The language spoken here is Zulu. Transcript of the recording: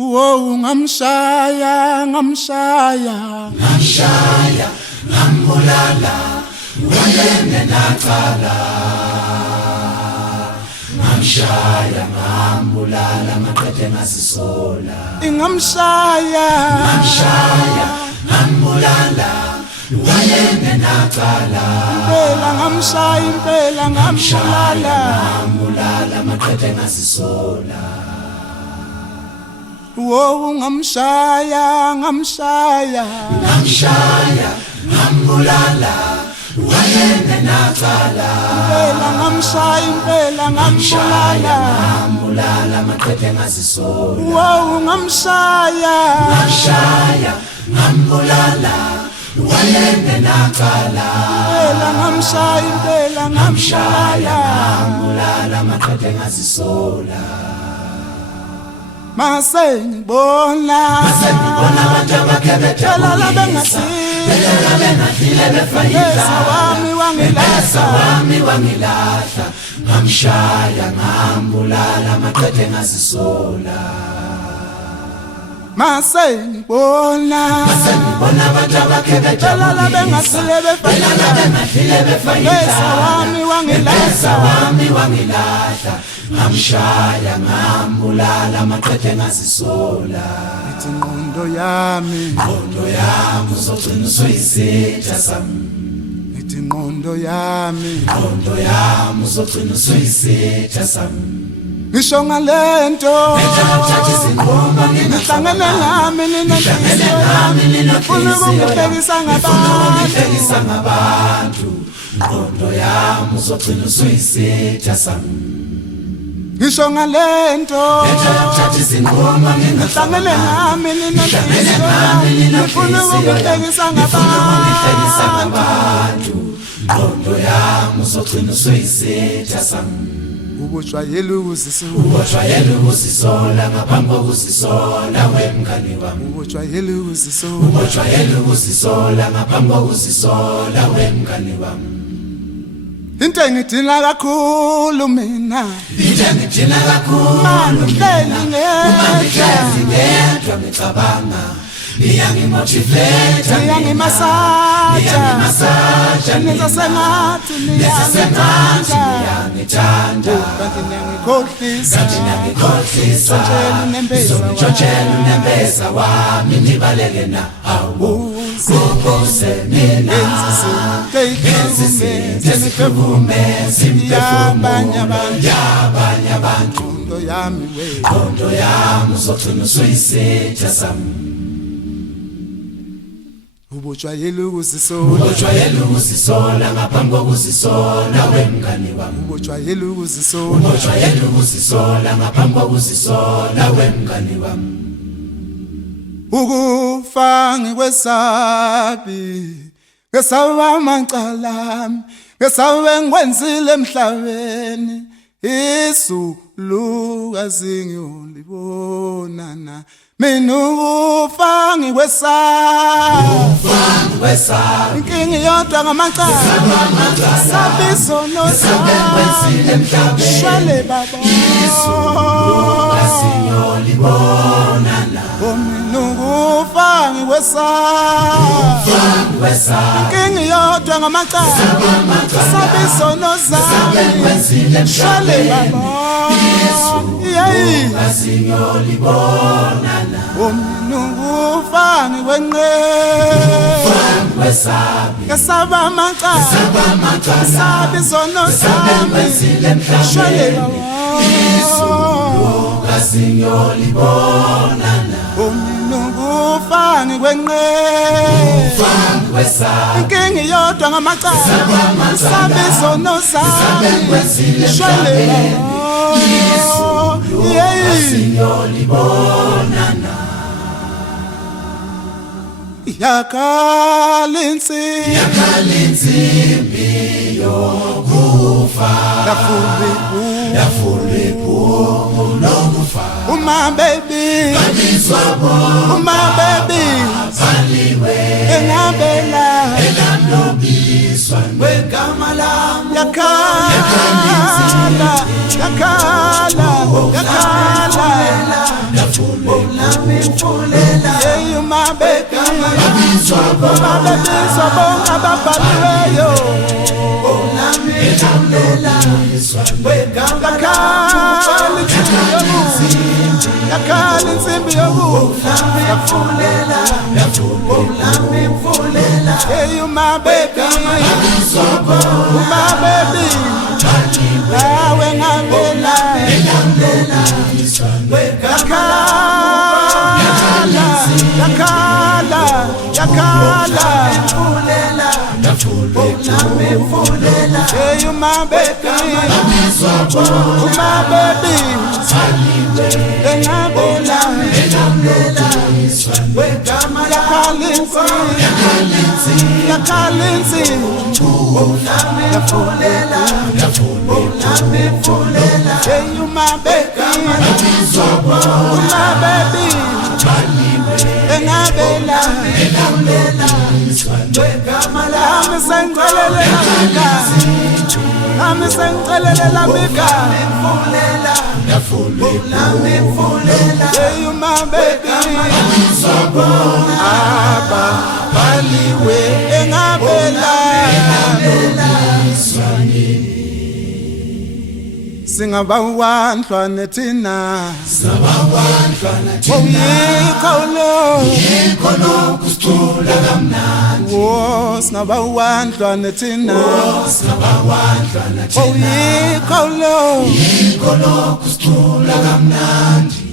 Whoa, ngamshaya, ngambulala, wayene naqala. Ngamshaya, ngambulala, maqede ngasisola. Ngamshaya, ngambulala, wayene naqala. Impela ngambulala, maqede ngasisola. Whoa, ngamshaya, ngambulala, wayene naqala. Impela ngambulala, maqede ngasisola. Whoa, ngamshaya, ngambulala, wayene naqala. Impela ngambulala, maqede ngasisola. Masengibona abantu abakebethala bengadile befayila wami wangilahla. Ngamshaya, ngambulala, maqede ngasisola. Masengibona abantu abakebethala bengadile befayila wami wangilahla. Ngamshaya, ngambulala, maqede ngasisola. Ithi ingqondo yami uzogcina usuyisitha sami. Ithi ingqondo yami uzogcina usuyisitha sami. Ngisho ngalento ngihlangene nami ninenhliziyo ungihlekisa ngabantu. Ingqondo yami uzogcina usuyisitha sami. Ngisho ngalento ngihlangene nami ninenhliziyo ungihlekisa ngabantu. Ingqondo yami uzogcina usuyisitha sami. Ubujwayele ukuzisola ngaphambi kokuzisola wemngani wami. Ubujwayele ukuzisola ngaphambi kokuzisola wemngani wami. Into engidina kakhulu mina, ngihlezi ngedwa ngicabanga. Iyangimotivate, iyangimasaja, nenza sengathi niyangithanda. Kanti niyangikhohlisa, ngitshela unembeza wami, nibaleke na awukuze mina. Ngenzi simphefumume, yabanye abantu. Ingqondo yami uzogcina usuyisitha sami. Ubujwayele ukuzisola ngaphambi kokuzisola wemngani wami. Ubujwayele ukuzisola ngaphambi kokuzisola wemngani wami. Ukufa ngikwesabi, ngesaba amacala ami, ngesaba engikwenzile emhlabeni. Isulukazi ngiyolibonana. Mina ukufa ngikwesabi, inkinga iyodwa ngamacala. Sabisono engikwenzile emhlabeni. Shwele baba, isulukazi ngiyolibonana. Mina ukufa ngikwesabi, inkinga iyodwa ngamacala. Sabisono engikwenzile emhlabeni. Isulukazi ngiyolibonana. Umnukufa ngikwesabi, ngesaba amacala. Sabisono engikwenzile emhlabeni. Isulukazi ngiyolibonana. Umnukufa ngikwesabi, inkinga iyodwa ngamacala. Sabisono engikwenzile emhlabeni. Isulukazi ngiyolibonana. Yakhala insimbi yokufa, yafulwe ibhuku lokufa. Uma baby baliwe engabela elamlobiswa ngegama lami. Yakhala Hey, my baby, hey, you my baby, Singabawanhlwane thina yikho lo kusicula kamnandi singabawanhlwane thina yikho lo kusicula kamnandi